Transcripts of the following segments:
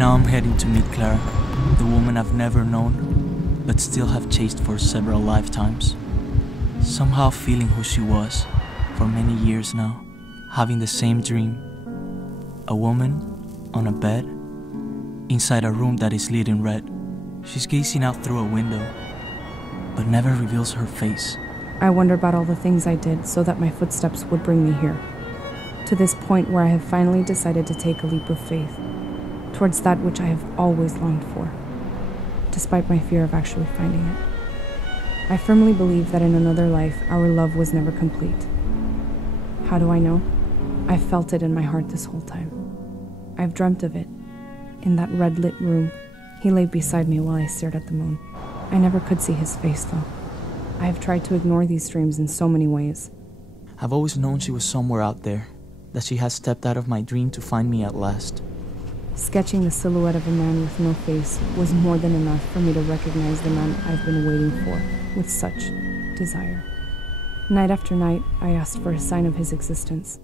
Now I'm heading to meet Clara, the woman I've never known, but still have chased for several lifetimes. Somehow feeling who she was for many years now, having the same dream. A woman on a bed, inside a room that is lit in red. She's gazing out through a window, but never reveals her face. I wonder about all the things I did so that my footsteps would bring me here. To this point where I have finally decided to take a leap of faith, towards that which I have always longed for, despite my fear of actually finding it. I firmly believe that in another life, our love was never complete. How do I know? I've felt it in my heart this whole time. I've dreamt of it. In that red-lit room, he lay beside me while I stared at the moon. I never could see his face, though. I have tried to ignore these dreams in so many ways. I've always known she was somewhere out there, that she has stepped out of my dream to find me at last. Sketching the silhouette of a man with no face was more than enough for me to recognize the man I've been waiting for with such desire. Night after night, I asked for a sign of his existence,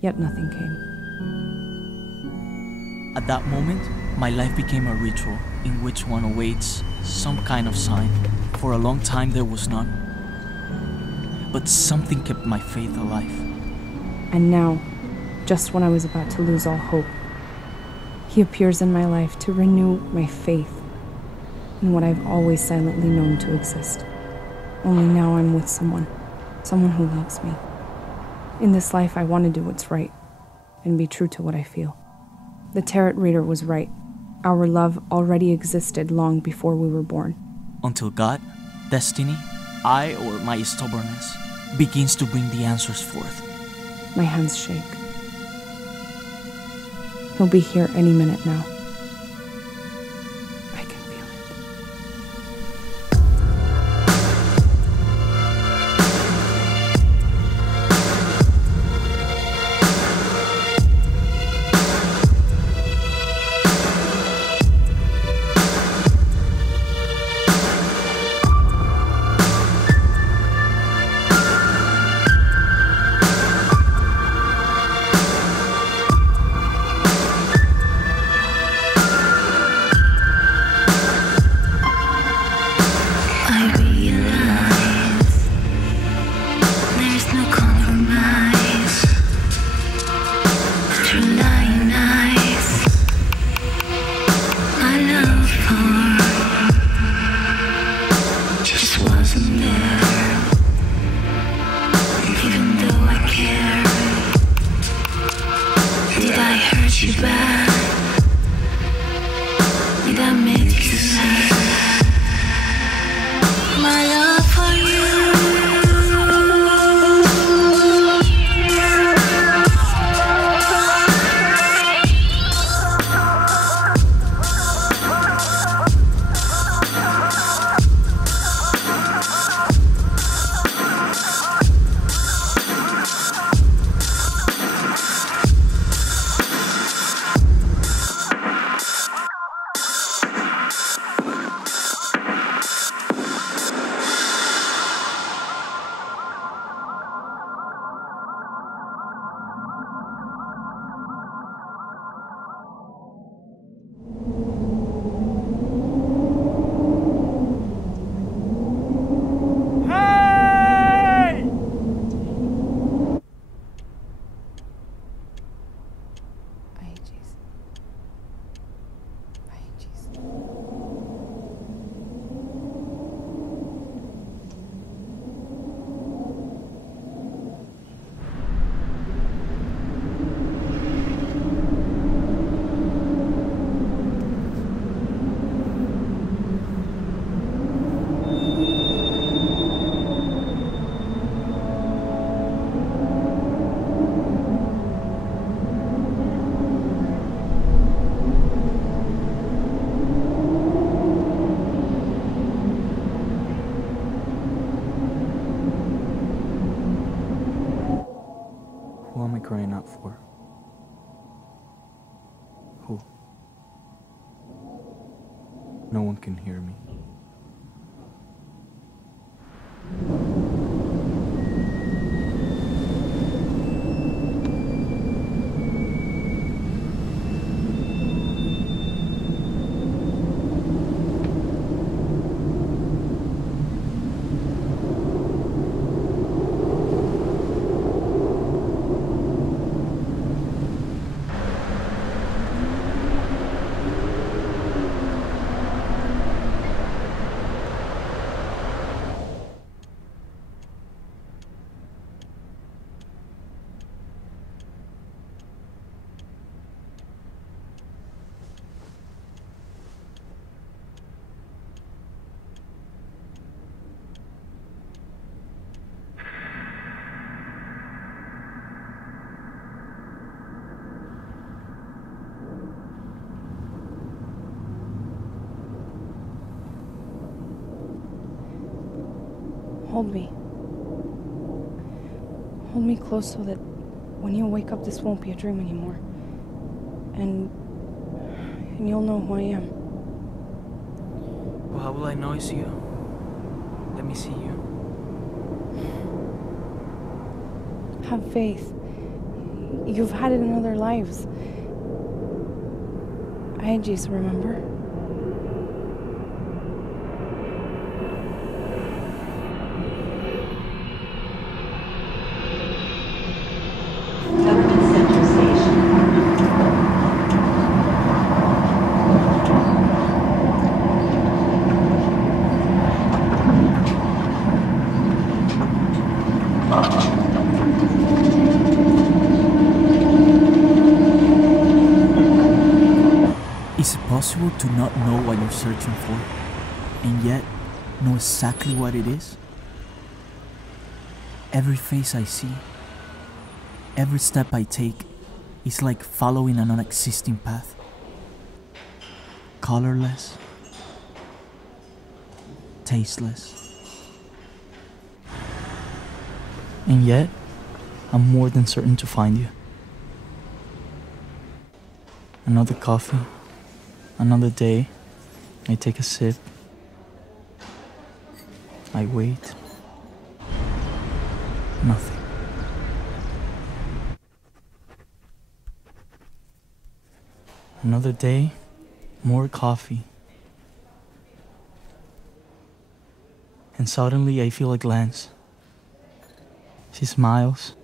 yet nothing came. At that moment, my life became a ritual in which one awaits some kind of sign. For a long time there was none, but something kept my faith alive. And now, just when I was about to lose all hope, he appears in my life to renew my faith in what I've always silently known to exist. Only now I'm with someone who loves me. In this life, I want to do what's right and be true to what I feel. The tarot reader was right. Our love already existed long before we were born. Until God, destiny, I, or my stubbornness begins to bring the answers forth. My hands shake. He'll be here any minute now. I can feel it. Who am I crying out for? Who? No one can hear me. hold me. Hold me close so that when you wake up, this won't be a dream anymore. And you'll know who I am. Well, how will I know it's you? Let me see you. Have faith. You've had it in other lives. Aegis, remember? Is it possible to not know what you're searching for, and yet know exactly what it is? Every face I see, every step I take, is like following a non-existing path. Colorless, tasteless. And yet, I'm more than certain to find you. Another coffee. Another day, I take a sip, I wait, nothing. Another day, more coffee. And suddenly I feel a glance. She smiles,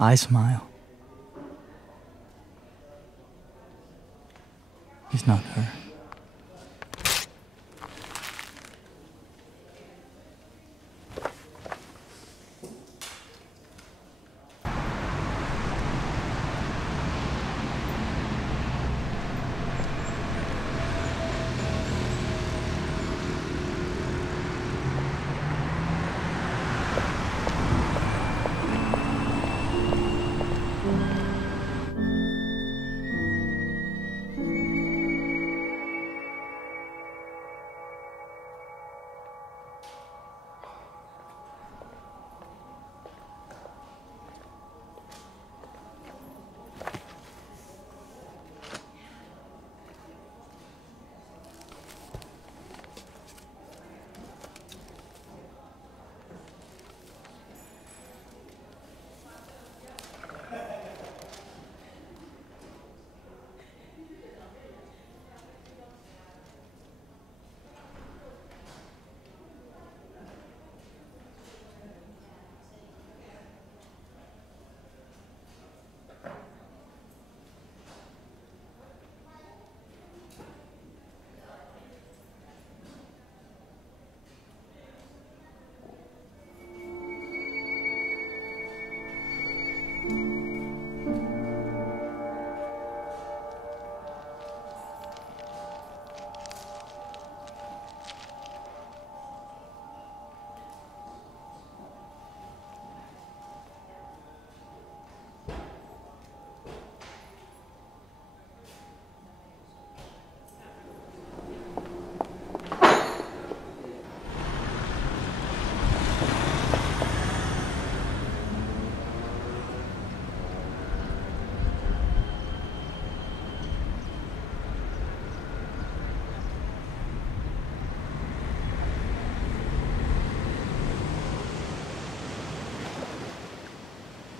I smile. It's not her.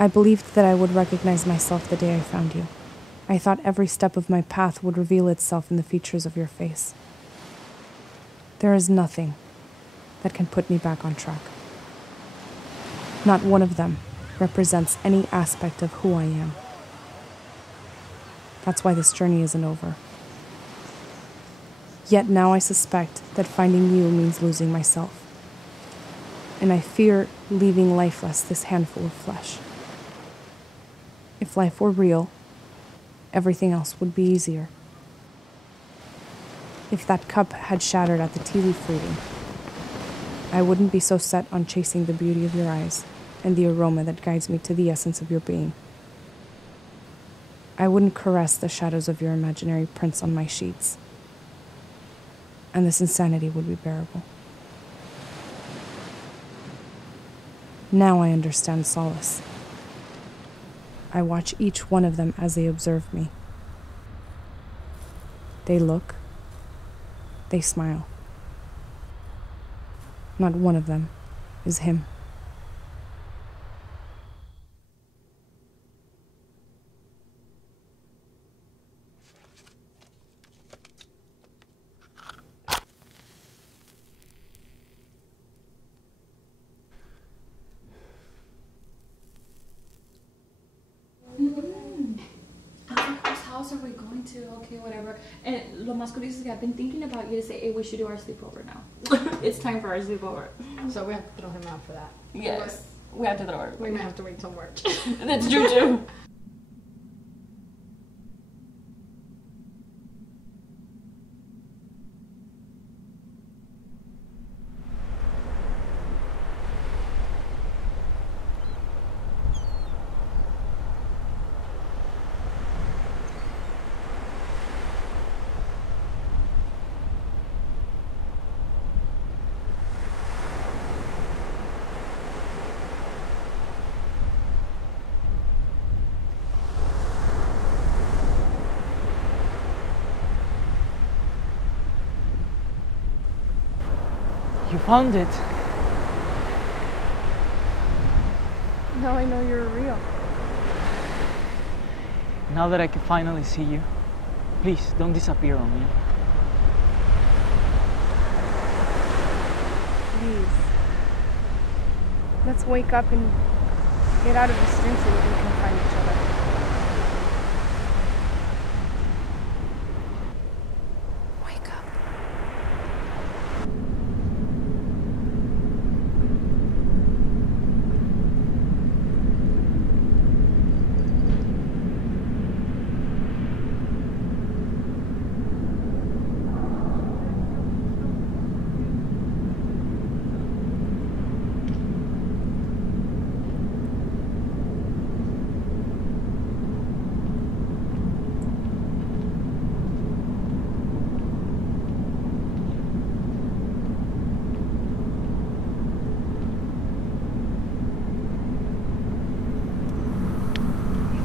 I believed that I would recognize myself the day I found you. I thought every step of my path would reveal itself in the features of your face. There is nothing that can put me back on track. Not one of them represents any aspect of who I am. That's why this journey isn't over. Yet now I suspect that finding you means losing myself. And I fear leaving lifeless this handful of flesh. If life were real, everything else would be easier. If that cup had shattered at the tea leaf reading, I wouldn't be so set on chasing the beauty of your eyes and the aroma that guides me to the essence of your being. I wouldn't caress the shadows of your imaginary prints on my sheets. And this insanity would be bearable. Now I understand solace. I watch each one of them as they observe me. They look. They smile. Not one of them is him. House are we going to? Okay, whatever. And lo más curioso es que I've been thinking about you to say, hey, we should do our sleepover now. It's time for our sleepover. So we have to throw him out for that. Yes, we have to throw her. We might have to wait till March. That's true too. You found it. Now I know you're real. Now that I can finally see you, please don't disappear on me. Please. Let's wake up and get out of this dream so that we can find each other. Wake up.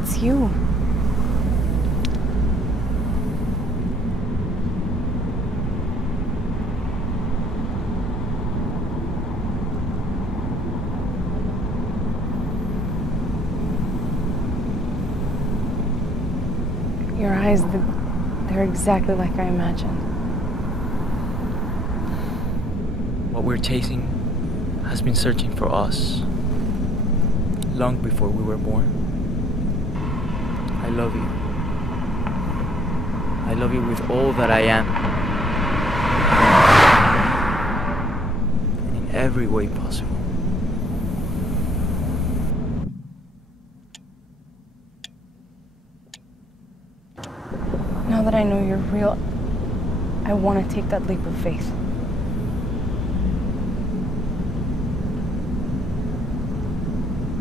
It's you. Your eyes, they're exactly like I imagined. What we're chasing has been searching for us long before we were born. I love you. I love you with all that I am. And in every way possible. Now that I know you're real, I want to take that leap of faith.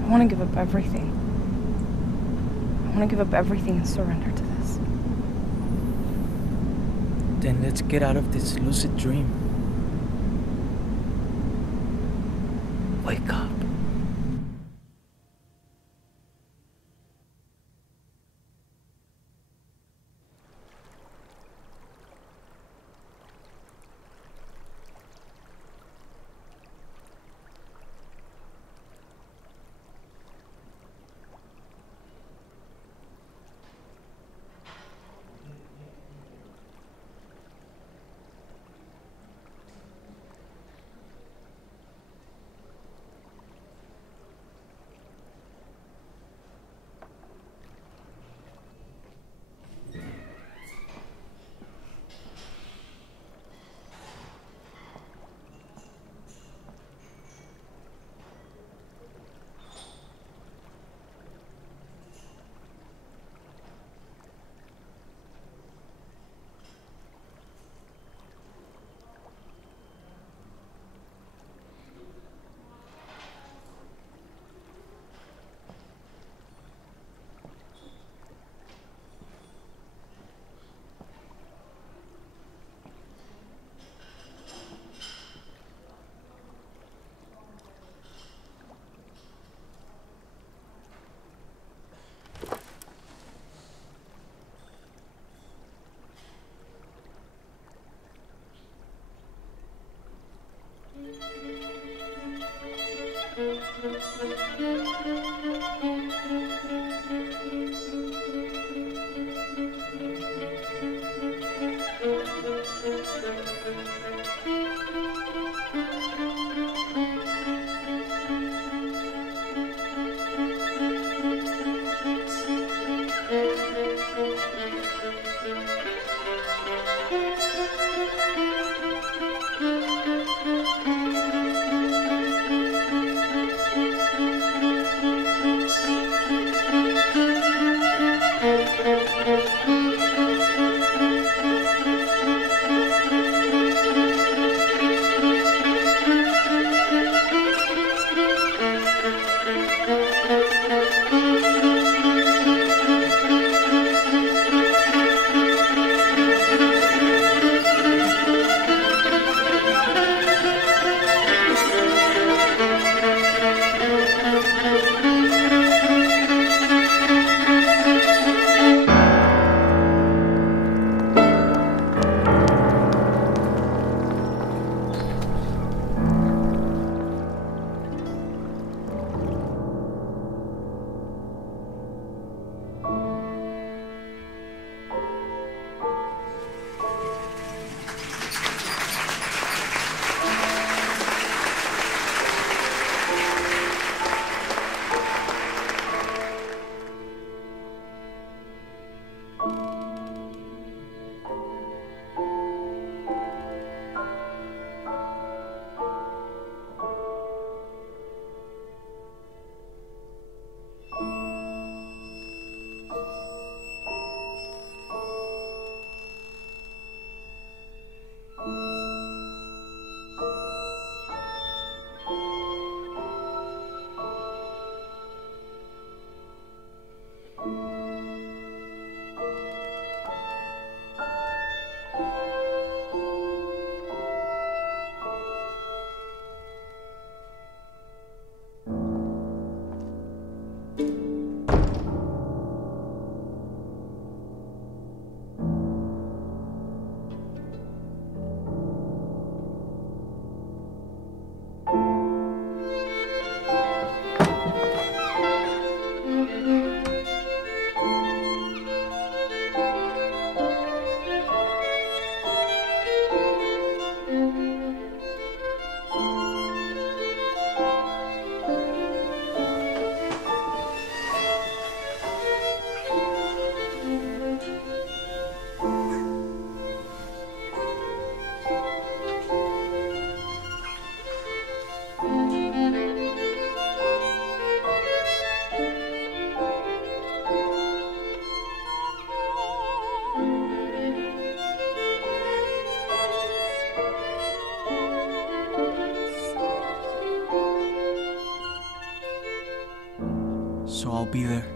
I want to give up everything. I want to give up everything and surrender to this. Then let's get out of this lucid dream. Wake up. So I'll be there.